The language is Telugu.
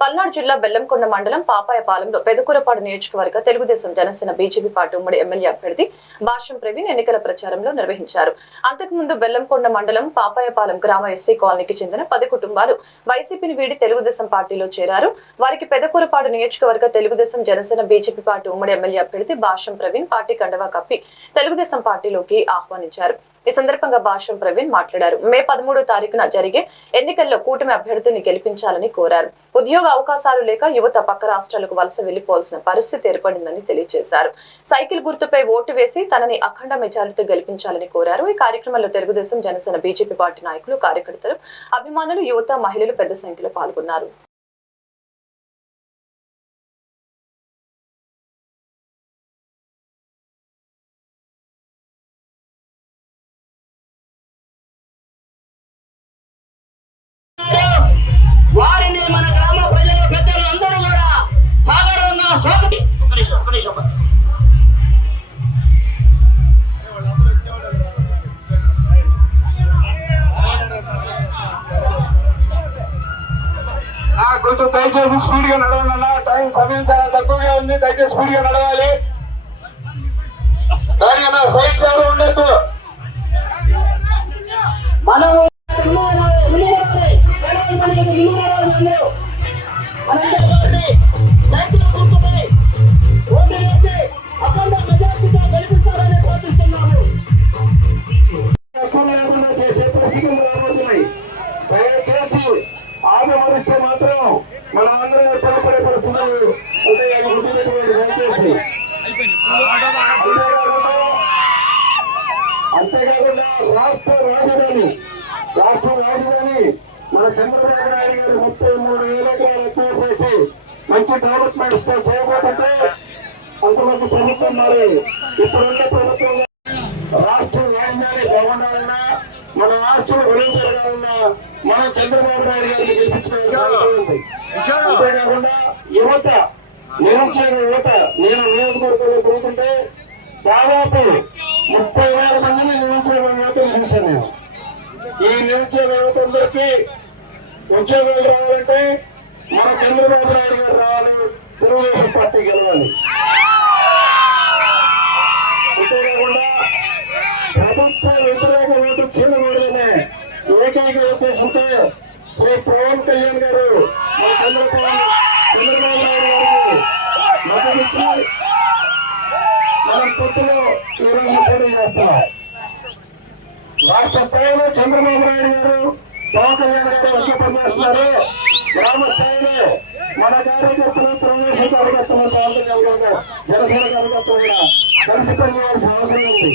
పల్నాడు జిల్లా బెల్లంకొండ మండలం పాపాయపాలెంలో పెదకూరపాడు నియోజకవర్గ తెలుగుదేశం జనసేన బీజేపీ పార్టీ ఉమ్మడి ఎమ్మెల్యే అభ్యర్థి భాష్యం ప్రవీణ్ ఎన్నికల ప్రచారంలో నిర్వహించారు. అంతకుముందు బెల్లంకొండ మండలం పాపాయపాలెం గ్రామ ఎస్సీ కాలనీకి చెందిన పది కుటుంబాలు వైసీపీని వీడి తెలుగుదేశం పార్టీలో చేరారు. వారికి పెదకూరపాడు నియోజకవర్గ తెలుగుదేశం జనసేన బీజేపీ పార్టీ ఉమ్మడి ఎమ్మెల్యే అభ్యర్థి భాష్యం ప్రవీణ్ పార్టీ కండవా కప్పి తెలుగుదేశం పార్టీలోకి ఆహ్వానించారు. ఈ సందర్భంగా భాష్యం ప్రవీణ్ మాట్లాడారు. మే పదమూడో తారీఖున జరిగే ఎన్నికల్లో కూటమి అభ్యర్థిని గెలిపించాలని కోరారు. ఉద్యోగ అవకాశాలు లేక యువత పక్క రాష్ట్రాలకు వలస వెళ్ళిపోవాల్సిన పరిస్థితి ఏర్పడిందని తెలియజేశారు. సైకిల్ గుర్తుపై ఓటు వేసి తనని అఖండ మెజారిటీతో గెలిపించాలని కోరారు. ఈ కార్యక్రమంలో తెలుగుదేశం జనసేన బీజేపీ పార్టీ నాయకులు కార్యకర్తలు అభిమానులు యువత మహిళలు పెద్ద సంఖ్యలో పాల్గొన్నారు. కొంచెం దయచేసి స్పీడ్గా నడవండి అన్న. టైం సమయం చాలా తక్కువగా ఉంది. దయచేసి స్పీడ్గా నడవాలి. కానీ అన్న సైడ్ ఎవరు ఉండొద్దు. మనం ఇల్లు రావాలి మనందరూ కలిసి సైకిల్ గుర్తుపై ఓటు వేసి అఖండ మెజార్టీతో గెలిపిస్తారని కోరుతున్నాము ఎక్కువ లేకుండా చేసే పరిస్థితులు రాబోతున్నాయి దయచేసి ఆదమరిస్తే మాత్రం మనం అందరం పొరపడే పరిస్థితులు ఉంటాయి గుర్తుపెట్టుకోండి దయచేసి అంతేకాకుండా అంతేకాకుండా రాష్ట్ర రాజధాని రాష్ట్ర రాజధాని మన చంద్రబాబు నాయుడు గారు ముప్పై మూడు వేల ఎకరాలు ఎక్కువ చేసి మంచి డెవలప్మెంట్స్తో చేయబోతుంటే అంతమంది ప్రభుత్వం మరి ఇప్పుడున్న ప్రభుత్వం రాష్ట్ర రాజధాని బాగుండాలన్నా మన రాష్ట్రం వెలుగు పెరగాలన్నా మనం చంద్రబాబు నాయుడు గారిని అవసరం ఉంది. అంతేకాకుండా యువత నిరుద్యోగ యువత నేను నియోజకవర్గంలో తిరుగుతుంటే దాదాపు ముప్పై వేల మందిని నిరుద్యోగ యువతను చూశాను నేను. ఈ నిరుద్యోగ యువత అందరికీ ఉద్యోగాలు రావాలంటే మన చంద్రబాబు నాయుడు గారు రావాలి తెలుగుదేశం పార్టీ గెలవాలి. అంతేకాకుండా ప్రభుత్వ వ్యతిరేక ఓటు చీలకూడదనే ఏకైక ఉద్దేశంతో శ్రీ పవన్ కళ్యాణ్ గారు మన చంద్రబాబు చంద్రబాబు నాయుడు గారికి మద్దతు మనం పొత్తులో ఈరోజు పోటీ చేస్తాం రాష్ట్ర స్థాయిలో చంద్రబాబు నాయుడు గారు పవన్ కళ్యాణ్ గారు ఒకే పనిచేస్తున్నారు గ్రామస్థాయిలో మన కార్యకర్తలు తెలుగుదేశం కార్యకర్తలు పవన్ జనసేన కార్యకర్తలు కూడా. కలిసి పనిచేయాల్సిన అవసరం ఉంది.